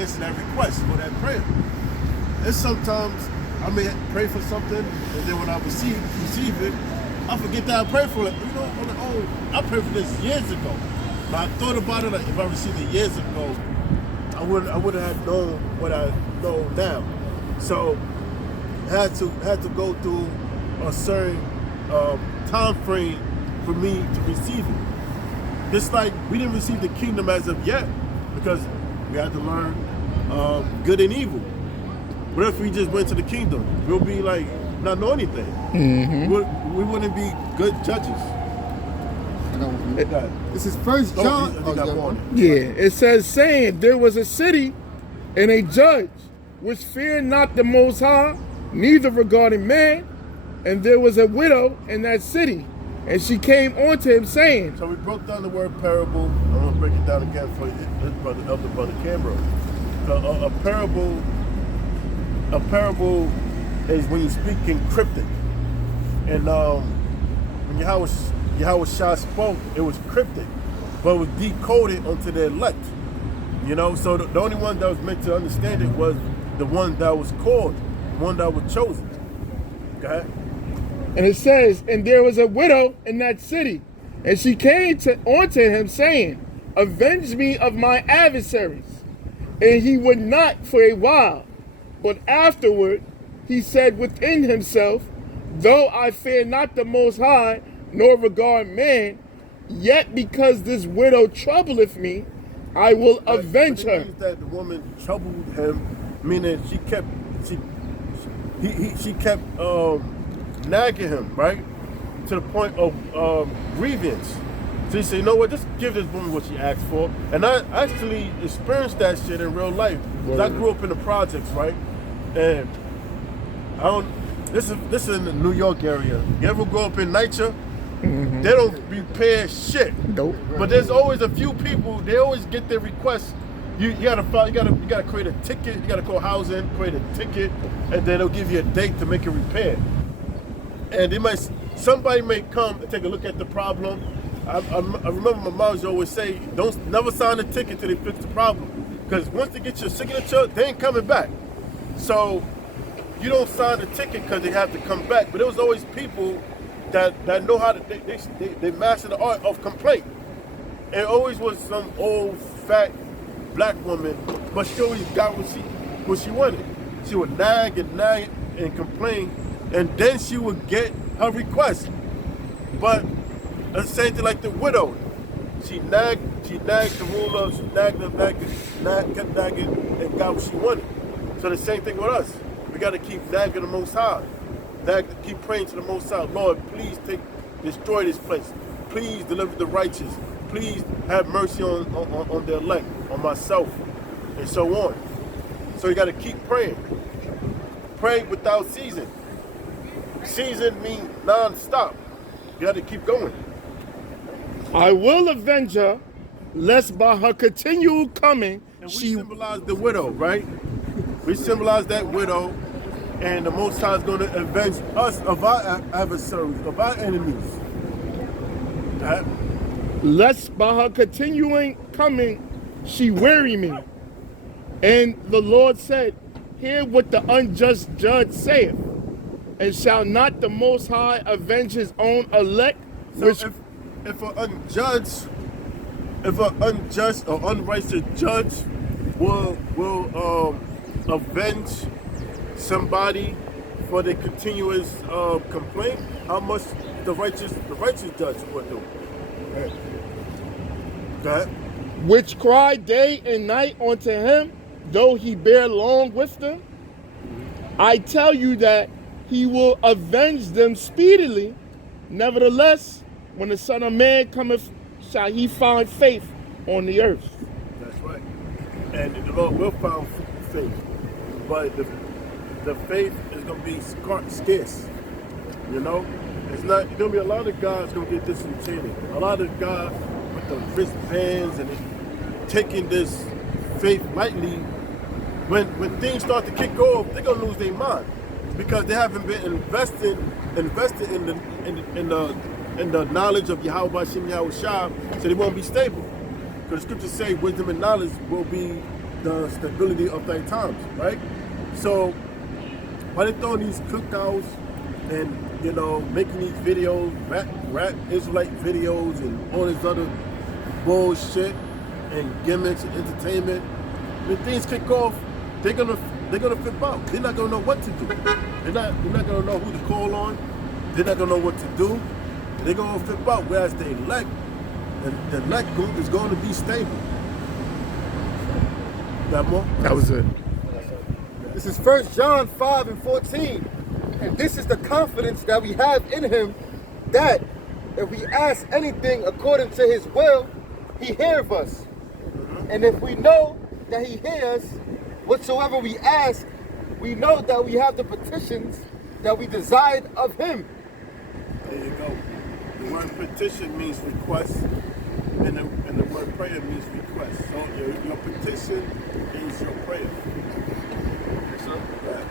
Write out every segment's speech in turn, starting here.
answer that request or that prayer. And sometimes I may pray for something, and then when I receive it, I forget that I prayed for it. You know, I'm like, oh, I prayed for this years ago. But I thought about it, like if I received it years ago, I wouldn't have known what I know now. So had to go through a certain time frame for me to receive it. Just like we didn't receive the kingdom as of yet, because we had to learn good and evil. What if we just went to the kingdom? We'll be like not know anything. Mm-hmm. We wouldn't be good judges. This is First John. Yeah, it says, saying, there was a city and a judge which feared not the Most High, neither regarding man, and there was a widow in that city, and she came unto him, saying. So we broke down the word parable. I'm going to break it down again for his brother, elder brother Canberra. A parable is when you speak in cryptic. And when Yahweh Shah spoke, it was cryptic, but it was decoded onto the elect. You know, so the only one that was meant to understand it was the one that was called, the one that was chosen. Okay? And it says, and there was a widow in that city, and she came unto him, saying, avenge me of my adversaries. And he would not for a while, but afterward he said within himself, though I fear not the Most High, nor regard man, yet because this widow troubleth me, I will avenge her. It means that the woman troubled him, meaning she kept nagging him, right, to the point of grievance. So he said, you know what, just give this woman what she asked for. And I actually experienced that shit in real life. I grew up in the projects, right, and this is in the New York area. You ever grow up in NYCHA? Mm-hmm. They don't repair shit. Nope. But there's always a few people. They always get their requests. You gotta create a ticket. You gotta call housing, create a ticket, and then they'll give you a date to make it repaired. And somebody may come and take a look at the problem. I remember my mom used to always say, never sign a ticket till they fix the problem, because once they get your signature, they ain't coming back. So you don't sign the ticket because they have to come back. But there was always people that know how to, they master the art of complaint. And it always was some old, fat, black woman, but she always got what she wanted. She would nag and complain, and then she would get her request. But the same thing like the widow. She nagged the ruler, she kept nagging, and got what she wanted. So the same thing with us. We got to keep nagging the Most High. Keep praying to the Most High. Lord, please destroy this place. Please deliver the righteous. Please have mercy on the elect, on myself, and so on. So you got to keep praying. Pray without ceasing. Season means non-stop. You got to keep going. I will avenge her, lest by her continual coming and we symbolize the widow, right? We symbolize that widow. And the Most High is going to avenge us of our adversaries, of our enemies. Lest by her continuing coming she weary me. And the Lord said, hear what the unjust judge saith. And shall not the Most High avenge his own elect? So if an unjust or unrighteous judge will avenge somebody for the continuous complaint, how much the righteous judge will do. Okay. Which cry day and night unto him, though he bear long with them. I tell you that he will avenge them speedily. Nevertheless, when the Son of Man cometh, shall he find faith on the earth. That's right. And the Lord will find faith. But the faith is going to be scarce. You know? It's not going to be a lot of guys going to get disenchanted. A lot of guys with the wristbands and taking this faith lightly, when things start to kick off, they're going to lose their mind because they haven't been invested in the knowledge of Yahweh Shem Yahweh Shah, so they won't be stable. Because the scriptures say wisdom and knowledge will be the stability of their times, right? So why they throwing these cookouts and making these videos, rap Israelite videos and all this other bullshit and gimmicks and entertainment? When things kick off, they're gonna flip out. They're not gonna know what to do. They're not gonna know who to call on. They're not gonna know what to do. They're gonna flip out. Whereas the elect group is going to be stable. Got more? That was it. This is 1 John 5:14. And this is the confidence that we have in him, that if we ask anything according to his will, he heareth us. And if we know that he hears whatsoever we ask, we know that we have the petitions that we desired of him. There you go. The word petition means request, and the word prayer means request. So your petition is your prayer.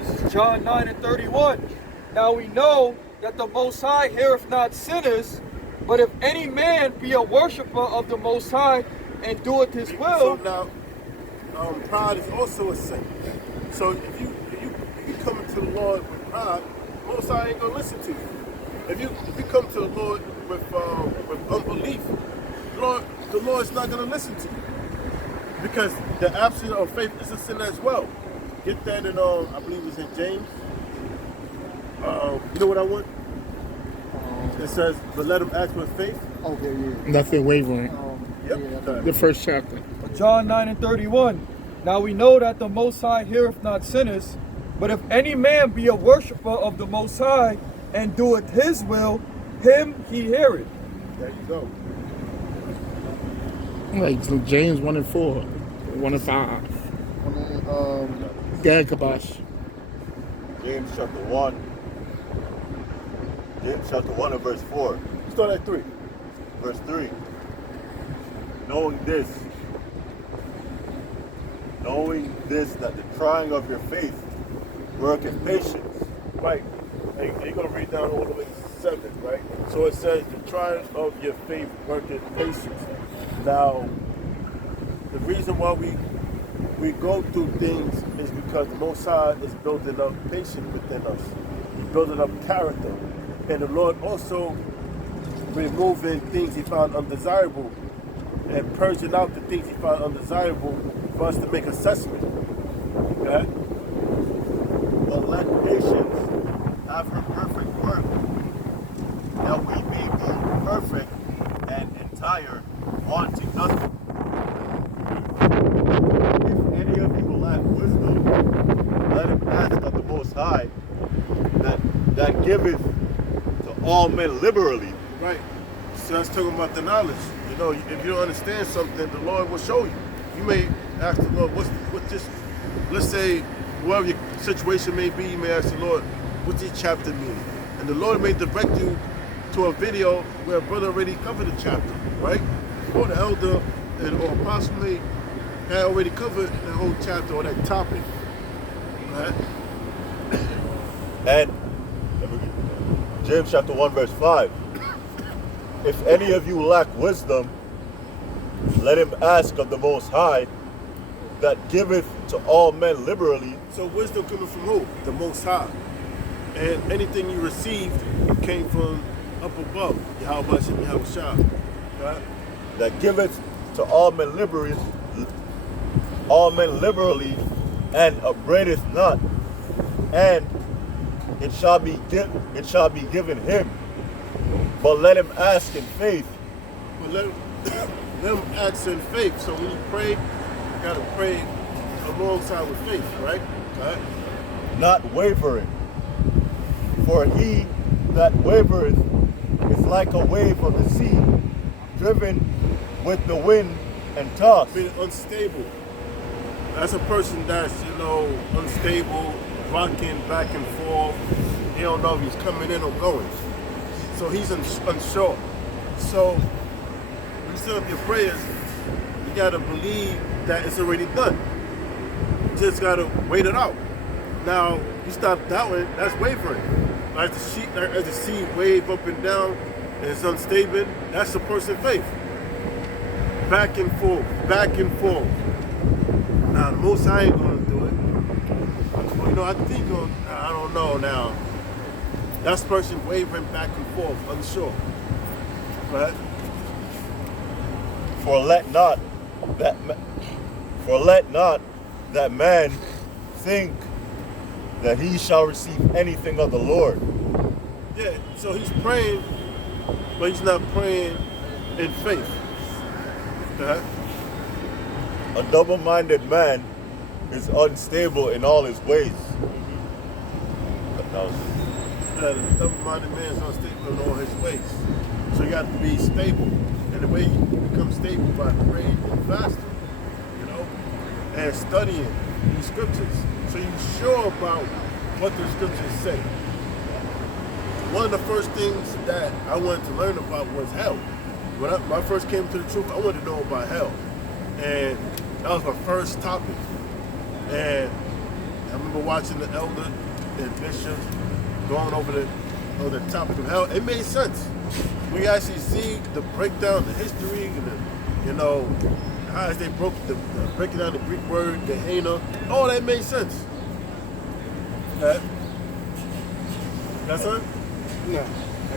This is John 9:31. Now we know that the Most High heareth not sinners, but if any man be a worshiper of the Most High and doeth his will. So now, pride is also a sin. So if you come to the Lord with pride, Most High ain't gonna listen to you. If you come to the Lord with unbelief, the Lord's not gonna listen to you, because the absence of faith is a sin as well. Get that in I believe it's in James. You know what I want? It says, "But let him act with faith." Okay, yeah. Nothing wavering. Yep. The first chapter. John 9:31. Now we know that the Most High heareth not sinners, but if any man be a worshiper of the Most High and doeth his will, him he heareth. There you go. Like James 1:4, 1:5. Gad Kabash. James chapter 1. James chapter 1 and verse 4. Start at 3. Verse 3. Knowing this, that the trying of your faith worketh patience. Right. And you're going to read down all the way to 7, right? So it says, the trying of your faith worketh patience. Now, the reason why we go through things is because the Most High is building up patience within us. He's building up character. And the Lord also removing things he found undesirable and purging out the things he found undesirable for us to make assessment. Okay? But let patience have her perfect work, that we may be perfect and entire, wanting nothing. If any of you lack wisdom, let him ask of the Most High, that giveth to all men liberally. Right. So that's talking about the knowledge. If you don't understand something, the Lord will show you. You may ask the Lord, what's this? Let's say, whatever your situation may be, you may ask the Lord, what's this chapter mean? And the Lord may direct you to a video where a brother already covered the chapter, right? Or the elder or apostle may had already covered the whole chapter or that topic. Right? And James chapter 1 verse 5. If any of you lack wisdom, let him ask of the Most High, that giveth to all men liberally. So wisdom coming from who? The Most High. And anything you received came from up above. Yahweh Hashem, Yahweh Shah. Right? That giveth to all men liberally, and upbraideth not, and it shall be given him. But let him ask in faith. But let him ask in faith. So when you pray, you gotta pray alongside with faith, right? Right? Not wavering. For he that wavereth is like a wave of the sea, driven with the wind and tossed. Being unstable. That's a person that's, unstable, rocking back and forth. He don't know if he's coming in or going. So he's unsure. So when you set up your prayers, you gotta believe that it's already done. You just gotta wait it out. Now, you stop doubting, that's wavering. As the sea wave up and down and it's unstable, that's a person's faith. Back and forth, back and forth. Now the Most High ain't gonna do it. Well, you know, I don't know now. That's person wavering back and forth, unsure. Go ahead. For let not that man think that he shall receive anything of the Lord. Yeah, so he's praying, but he's not praying in faith. Go ahead. A double-minded man is unstable in all his ways. The double-minded man is unstable in all his ways. So you got to be stable. And the way you become stable by praying and fasting, you know, and studying the scriptures. So you're sure about what the scriptures say. One of the first things that I wanted to learn about was hell. When I first came to the truth, I wanted to know about hell. And that was my first topic. And I remember watching the elder and bishop going over the topic of hell. It made sense. We actually see the breakdown, the history, and the, you know, how they breaking down the Greek word, Gehenna. All that made sense. That's it? Yeah.